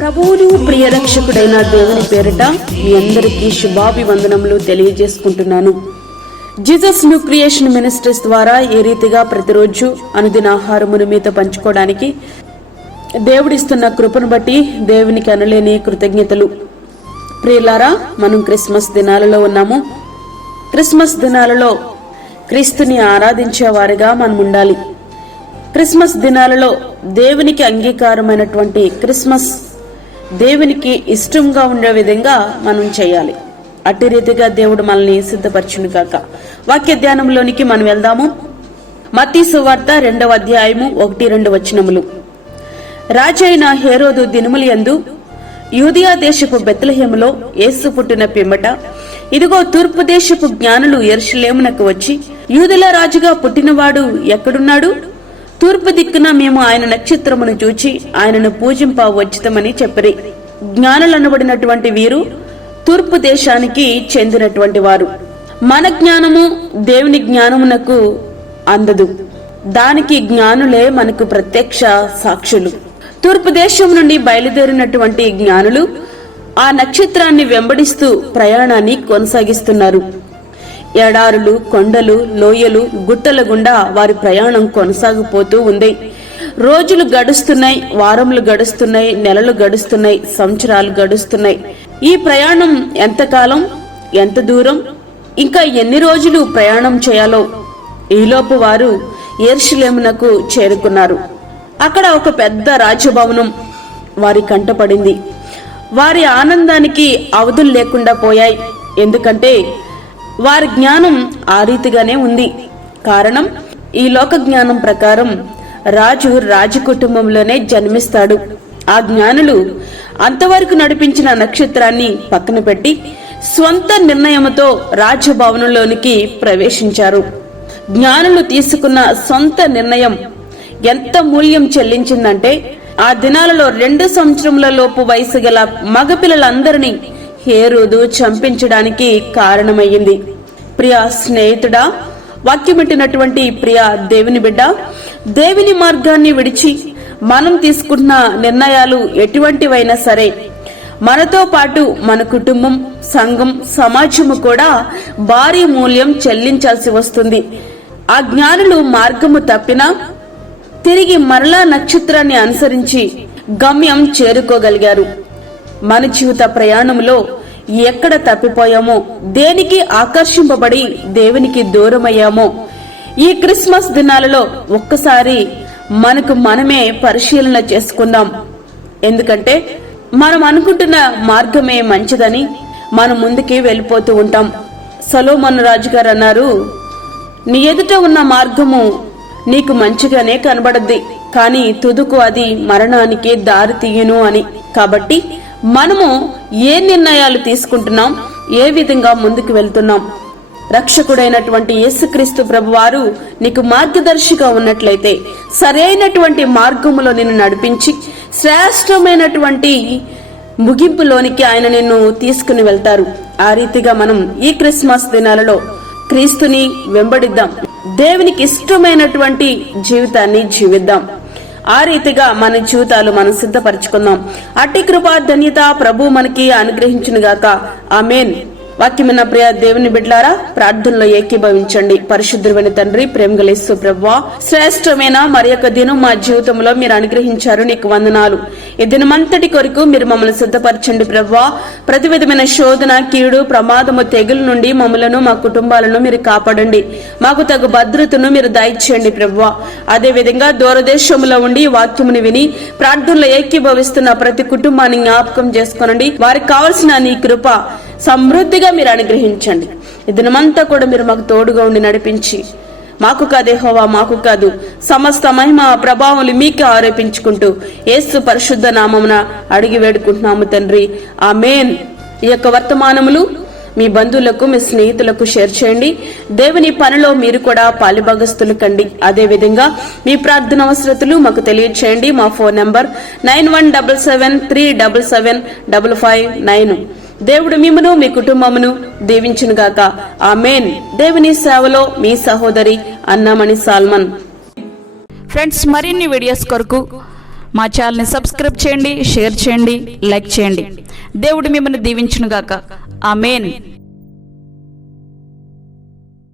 ప్రభువును ప్రియరక్షకుడైన దేవుని పేరిట మీ అందరికీ శుభాభివందనములు తెలియజేసుకుంటున్నాను. జీసస్ న్యూ క్రియేషన్ మినిస్ట్రీస్ ద్వారా ఏ రీతిగా ప్రతిరోజు అనుదిన ఆహారమును మీతో పంచుకోవడానికి దేవుడిస్తున్న కృపను బట్టి దేవునికి అనలేని కృతజ్ఞతలు. ప్రియులారా, మనం క్రిస్మస్ దినాలలో ఉన్నాము. క్రిస్మస్ దినాలలో క్రీస్తుని ఆరాధించే వారిగా మనం ఉండాలి. క్రిస్మస్ దినాలలో దేవునికి అంగీకారమైనటువంటి క్రిస్మస్ దేవునికి ఇష్టంగా ఉండే విధంగా మనం చేయాలి. అట్టి రీతిగా దేవుడు మనల్ని సిద్ధపరచును గాక. వాక్య ధ్యానంలోనికి మనం వెళ్దాము. మత్తయి సువార్త 2వ అధ్యాయము 1-2 వచనములు. రాజైన హేరోదు దినముల యందు యూదయా దేశపు బెత్లెహేములో యేసు పుట్టిన పిమ్మట, ఇదిగో తూర్పు దేశపు జ్ఞానులు యెరూషలేమునకు వచ్చి, యూదుల రాజుగా పుట్టినవాడు ఎక్కడున్నాడు? తూర్పు దిక్కున మేము ఆయన నక్షత్రమును చూచి ఆయనను పూజింప వచ్చితమని చెప్పిరి. జ్ఞానులనబడినటువంటి వీరు తూర్పు దేశానికి చెందినటువంటి వారు. మన జ్ఞానము దేవుని జ్ఞానమునకు అందదు. దానికి జ్ఞానులే మనకు ప్రత్యక్ష సాక్షులు. తూర్పు దేశం నుండి బయలుదేరినటువంటి జ్ఞానులు ఆ నక్షత్రాన్ని వెంబడిస్తూ ప్రయాణాన్ని కొనసాగిస్తున్నారు. ఎడారులు, కొండలు, లోయలు, గుట్టల గుండా వారి ప్రయాణం కొనసాగిపోతూ ఉంది. రోజులు గడుస్తున్నాయి, వారములు గడుస్తున్నాయి, నెలలు గడుస్తున్నాయి, సంవత్సరాలు గడుస్తున్నాయి. ఈ ప్రయాణం ఎంతకాలం, ఎంత దూరం, ఇంకా ఎన్ని రోజులు ప్రయాణం చేయాలో ఈలోపు వారు యెరూషలేమునకు చేరుకున్నారు. అక్కడ ఒక పెద్ద రాజభవనం వారి కంటపడింది. వారి ఆనందానికి అవధులు లేకుండా పోయాయి. ఎందుకంటే వారి జ్ఞానం ఆ రీతిగానే ఉంది. కారణం, ఈ లోక జ్ఞానం ప్రకారం రాజు రాజకుటుంబంలోనే జన్మిస్తాడు. ఆ జ్ఞానులు అంతవరకు నడిపించిన నక్షత్రాన్ని పక్కన పెట్టి స్వంత నిర్ణయంతో రాజభవనంలోనికి ప్రవేశించారు. జ్ఞానులు తీసుకున్న సొంత నిర్ణయం ఎంత మూల్యం చెల్లించిందంటే, ఆ దినాలలో 2 సంవత్సరముల లోపు వయసు గల మగపిల్లలందరినీ హేరోదు చంపించడానికి కారణమయ్యింది. ప్రియ స్నేహితుడా, వాక్యమిట్టినటువంటి ప్రియ దేవుని బిడ్డ, దేవుని మార్గాన్ని విడిచి మనం తీసుకున్న నిర్ణయాలు ఎటువంటివైనా సరే మనతో పాటు మన కుటుంబం, సంఘం, సమాజము కూడా భారీ మూల్యం చెల్లించాల్సి వస్తుంది. ఆ జ్ఞానులు మార్గము తప్పినా తిరిగి మరలా నక్షత్రాన్ని అనుసరించి గమ్యం చేరుకోగలిగారు. మన జీవిత ప్రయాణంలో ఎక్కడ తప్పిపోయామో, దేనికి ఆకర్షింపబడి దేవునికి దూరమయ్యామో ఈ క్రిస్మస్ దినాలలో ఒక్కసారి మనకు మనమే పరిశీలన చేసుకుందాం. ఎందుకంటే మనం అనుకుంటున్న మార్గమే మంచిదని మనం ముందుకి వెళ్ళిపోతూ ఉంటాం. సొలొమోను రాజు గారు అన్నారు, నీ ఎదుట ఉన్న మార్గము నీకు మంచిగానే కనబడద్ది, కానీ తుదుకు అది మరణానికి దారి తీయును అని. కాబట్టి మనము ఏ నిర్ణయాలు తీసుకుంటున్నాం, ఏ విధంగా ముందుకు వెళ్తున్నాం? రక్షకుడైనటువంటి యేసుక్రీస్తు ప్రభువారు నీకు మార్గదర్శిగా ఉన్నట్లయితే సరైనటువంటి మార్గములో నిన్ను నడిపించి శ్రేష్టమైనటువంటి ముగింపులోనికి ఆయన నిన్ను తీసుకుని వెళ్తారు. ఆ రీతిగా మనం ఈ క్రిస్మస్ దినాలలో క్రీస్తుని వెంబడిద్దాం. దేవునికి ఇష్టమైనటువంటి జీవితాన్ని జీవిద్దాం. ఆ రీతిగా మన జీవితాలు మనం సిద్ధపరచుకుందాం. అట్టి కృపా ధన్యత ప్రభు మనకి అనుగ్రహించునుగాక. ఆమేన్. వాక్యమైన ప్రియ దేవుని బిడ్డలారా, ప్రార్థనలో ఏకీభవించండి. పరిశుద్ధుడైన తండ్రి, ప్రేమగల యేసు ప్రభువా, శ్రేష్టమైన మరి యొక్క దినం మా జీవితంలో మీరు అనుగ్రహించారు, నీకు వందనాలు. ఈ దినమంతటి కొరకు మీరు మమ్మల్ని సిద్ధపరచండి ప్రభువా. ప్రతి విధమైన శోధన, కీడు, ప్రమాదము, తెగుల నుండి మమ్మలను, మా కుటుంబాలను మీరు కాపాడండి. మాకు తగు భద్రతను మీరు దయచేయండి ప్రభువా. అదే విధంగా దూరదేశంలో ఉండి వాక్యమును విని ప్రార్థనలో ఏకీభవిస్తున్న ప్రతి కుటుంబాన్ని జ్ఞాపకం చేసుకోనండి. వారికి కావలసిన నీ కృప సమృద్ధిగా మీరు అనుగ్రహించండి. ఈ దినమంతా కూడా మీరు మాకు తోడుగా ఉండి నడిపించి, మాకు కాదు యెహోవా, మాకు కాదు, సమస్త మహిమ ప్రభావములు మీకే ఆరోపించుకుంటూ యేసు పరిశుద్ధ నామమున అడిగి వేడుకుంటున్నాము తండ్రి. ఆమేన్. ఈ యొక్క వర్తమానములు మీ బంధువులకు, మీ స్నేహితులకు షేర్ చేయండి. దేవుని పనిలో మీరు కూడా పాలిభాగస్తులు కండి. అదే విధంగా మీ ప్రార్థన అవసరతలు మాకు తెలియచేయండి. మా ఫోన్ నంబర్ 9177377559. దేవుడు మిమ్మును, మీ కుటుంబమును దీవించునుగాక. ఆమేన్. దేవుని సేవలో మీ సహోదరి అన్నామణి సాల్మన్. ఫ్రెండ్స్, మరిన్ని వీడియోస్ కొరకు మా ఛానల్ని సబ్స్క్రైబ్ చేయండి, షేర్ చేయండి, లైక్ చేయండి. దేవుడు మిమ్మల్ని దీవించునుగాక. ఆమేన్.